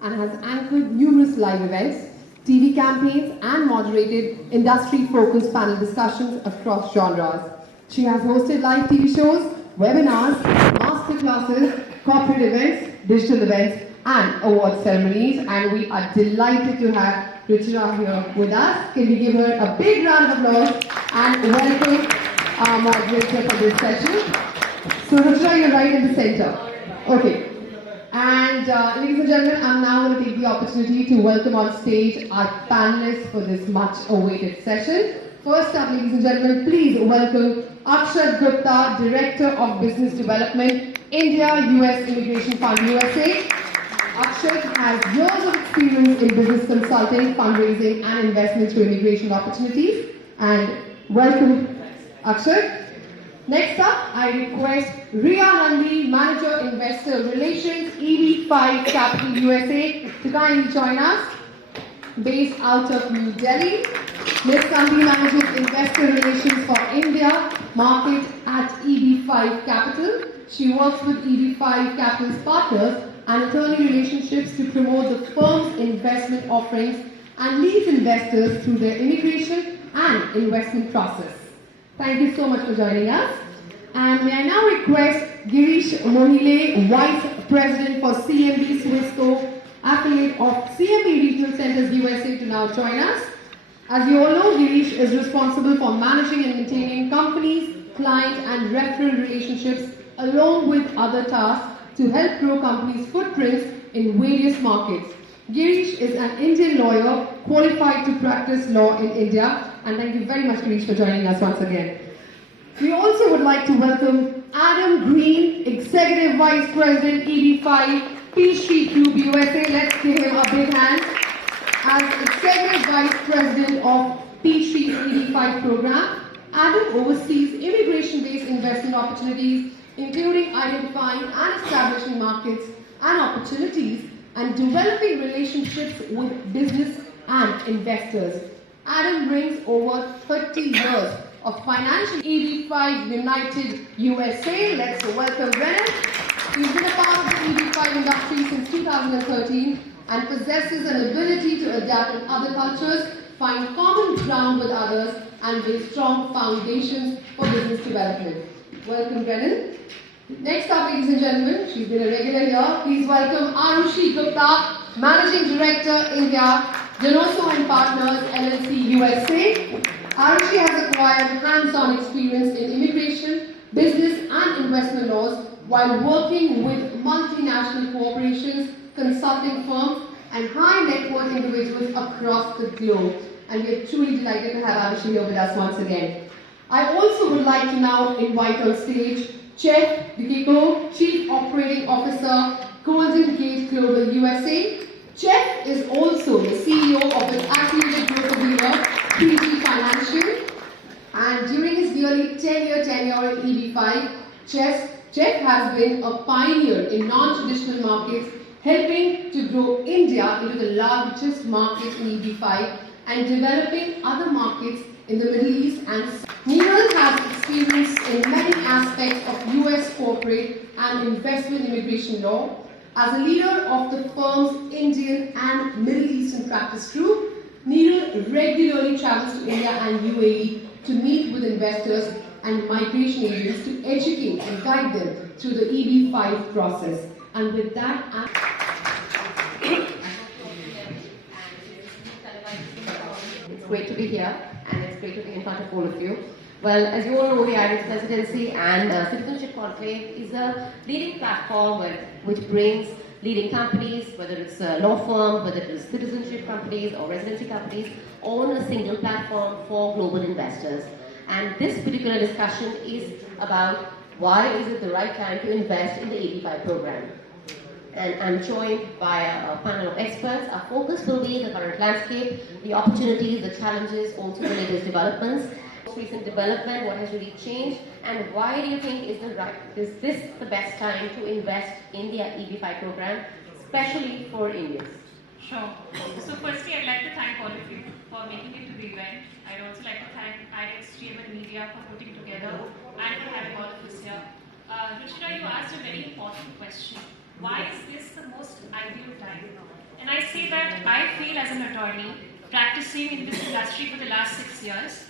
and has anchored numerous live events, TV campaigns, and moderated industry-focused panel discussions across genres. She has hosted live TV shows, webinars, masterclasses, corporate events, digital events, and award ceremonies, and we are delighted to have Luthra here with us. Can we give her a big round of applause and welcome our moderator for this session. So Luthra, you're right in the center. Okay. And ladies and gentlemen, I'm now going to take the opportunity to welcome on stage our panelists for this much-awaited session. First up, ladies and gentlemen, please welcome Akshat Gupta, Director of Business Development, India US Immigration Fund USA. Akshat has years of experience in business consulting, fundraising, and investment through immigration opportunities. And welcome, Akshat. Next up, I request Riya Nandi, Manager Investor Relations, EB5 Capital USA, to kindly join us. Based out of New Delhi, Ms. Nandi manages Investor Relations for India market at EB5 Capital. She works with EB5 Capital's partners and attorney relationships to promote the firm's investment offerings and leads investors through their immigration and investment process. Thank you so much for joining us. And may I now request Girish Mohile, Vice President for CNBC Swissco, affiliate of CMB Regional Centers USA, to now join us. As you all know, Girish is responsible for managing and maintaining companies, client and referral relationships along with other tasks to help grow companies' footprints in various markets. Girish is an Indian lawyer qualified to practice law in India, and thank you very much, Girish, for joining us once again. We also would like to welcome Adam Green, Executive Vice President, EB5, Peachtree Group USA. Let's give him a big hand. As Executive Vice President of Peachtree EB5 program, Adam oversees immigration-based investment opportunities, including identifying and establishing markets and opportunities and developing relationships with business and investors. Adam brings over 30 years of financial EB5 United USA. Let's welcome Brennan. He's been a part of the EB5 industry since 2013 and possesses an ability to adapt in other cultures, find common ground with others, and build strong foundations for business development. Welcome, Brennan. Next up, ladies and gentlemen, she's been a regular here. Please welcome Aarushi Gupta, Managing Director, India, Donoso and Partners, LLC, USA. Aarushi has acquired hands-on experience in immigration, business and investment laws while working with multinational corporations, consulting firms and high net worth individuals across the globe. And we are truly delighted to have Aarushi here with us once again. I also would like to now invite on stage Chef Dikiko, Chief Operating Officer, Golden Gate Global USA. Chef is also the CEO of the affiliated broker dealer, 3G Financial. And during his nearly 10-year tenure at EB5, Chef has been a pioneer in non-traditional markets, helping to grow India into the largest market in EB5 and developing other markets in the Middle East and Neeral has experience in many aspects of US corporate and investment immigration law. As a leader of the firm's Indian and Middle Eastern practice group, Neeral regularly travels to India and UAE to meet with investors and migration agents to educate and guide them through the EB5 process. And with that, it's great to be here, and it's great to be in front of all of you. Well, as you all know, the Irex Residency and Citizenship Conclave is a leading platform which brings leading companies, whether it's a law firm, whether it is citizenship companies or residency companies, on a single platform for global investors. And this particular discussion is about why is it the right time to invest in the EB5 program. And I'm joined by a panel of experts. Our focus will be the current landscape, the opportunities, the challenges, also the latest developments, most recent development, what has really changed, and why do you think is this the best time to invest in the EB5 program, especially for Indians? Sure. So firstly, I'd like to thank all of you for making it to the event. I'd also like to thank Irex and Media for putting together and for having all of us here. Ruchira, you asked a very important question. Why is this the most ideal time? I feel as an attorney practicing in this industry for the last 6 years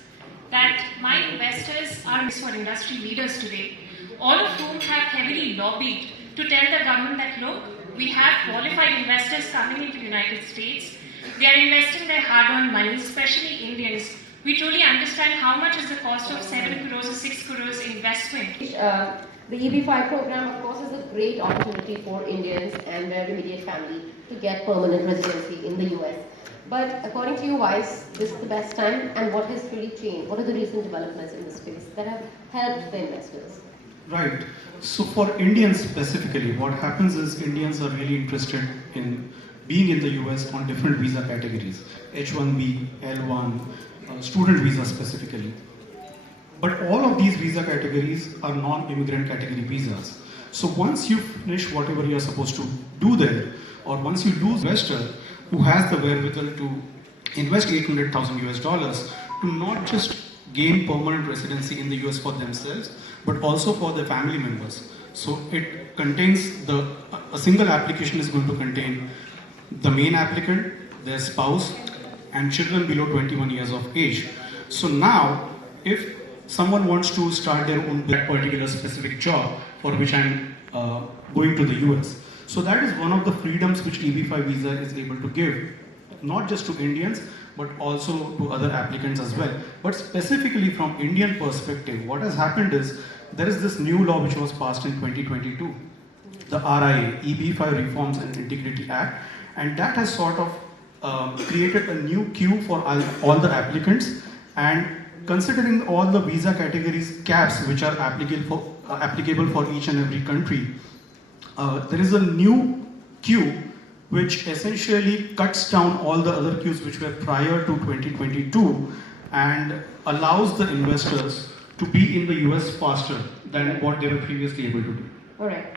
that my investors are for industry leaders today, all of whom have heavily lobbied to tell the government that look, we have qualified investors coming into the United States. They are investing their hard-earned money, especially Indians. We truly understand how much is the cost of 7 crores or 6 crores investment. The EB5 program, of course, is a great opportunity for Indians and their immediate family to get permanent residency in the US. But according to you, why is this the best time, and what has really changed? What are the recent developments in this space that have helped the investors? Right. So for Indians specifically, what happens is Indians are really interested in being in the US on different visa categories, H1B, L1, student visa specifically. But all of these visa categories are non-immigrant category visas. So once you finish whatever you are supposed to do there, or once you lose investor who has the wherewithal to invest $800,000 to not just gain permanent residency in the US for themselves, but also for their family members. So it contains a single application is going to contain the main applicant, their spouse, and children below 21 years of age. So now, if someone wants to start their own particular specific job for which I'm going to the US, so that is one of the freedoms which EB5 visa is able to give, not just to Indians, but also to other applicants as well. But specifically from Indian perspective, what has happened is, there is this new law which was passed in 2022, the RIA, EB5 Reforms and Integrity Act, and that has sort of created a new queue for all the applicants, and considering all the visa categories caps which are applicable for each and every country, there is a new queue which essentially cuts down all the other queues which were prior to 2022 and allows the investors to be in the US faster than what they were previously able to do. All right.